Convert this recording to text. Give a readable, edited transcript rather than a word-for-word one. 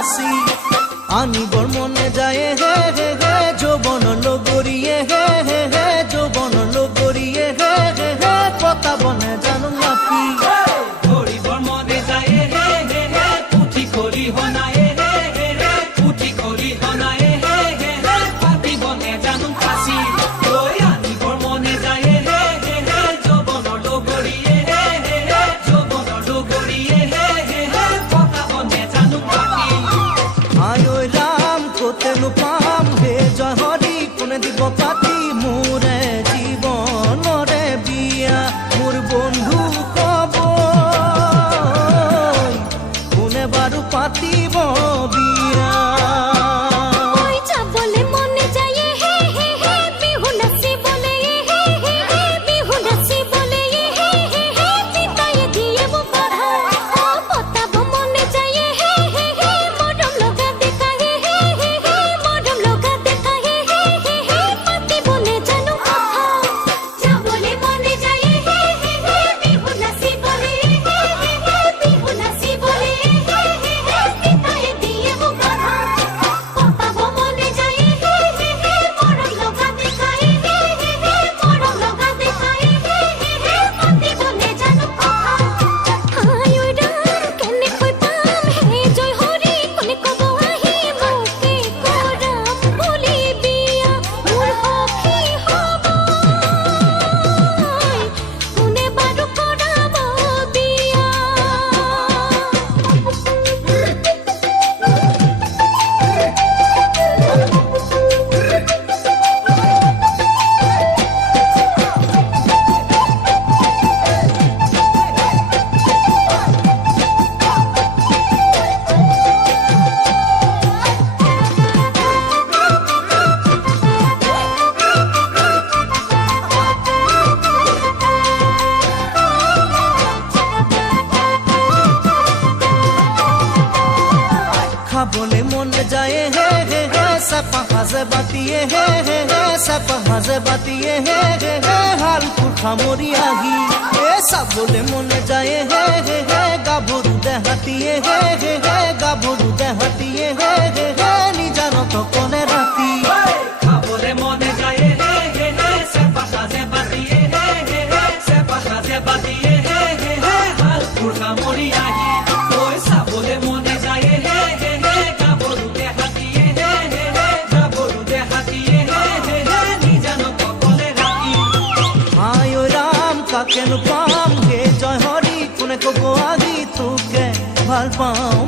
ফাঁসি আনিবৰ মনে যায় হে হে হে যৌবন লগৰিয়ে হে হে হে যৌবন লগৰিয়ে হে হে হে পতাবনে জানো নাপি ধৰিবৰ মনে যায় হে হে হে পুঠি কৰি হনায়ে হে হে হে পুঠি কৰি হনায়ে হে হে হে পাতিবনে জানো ফাঁসি ঐ আনিবৰ মনে যায় হে হে হে যৌবন লগৰিয়ে হে হে হে যৌবন লগৰিয়ে হে হে হে পতাবনে জানো নাপি আয় ঐ ৰাম কতেনো পাম হে জয় হৰি কোনে দিব পাতি মোৰে জীৱনৰে বিয়া মোৰ বন্ধু কব কোনে বাৰু পাতিব বিয়া খাবলে মনে যায় হে হে হে চাপা হাজে বাতিয়ে হে হে হে চাপা হাজে বাতিয়ে হে হে হে হালকুৰ সামৰি আহি এ চাবলে মনে যায় হে হে হে গাভৰু দেহাতিয়ে হে হে হে গাভৰু দেহাতিয়ে হে হে হে নিজানত কনে ৰাতি খাবলে মনে যায় হে হে হে চাপা হাজে বাতিয়ে হে হে হে চাপা হাজে বাতিয়ে হে হে হে হালকুৰ সামৰি আহি ঐ চাবলে মনে যায় হে হে হে গাভৰু দেহাতিয়ে হে হে হে গাভৰু দেহাতিয়ে হে হে হে নিজানত কনে ৰাতি আয় ঐ ৰাম কাকেনো পাম হে জয় হৰি কোনে কব আজি তোকে ভাল পাওঁ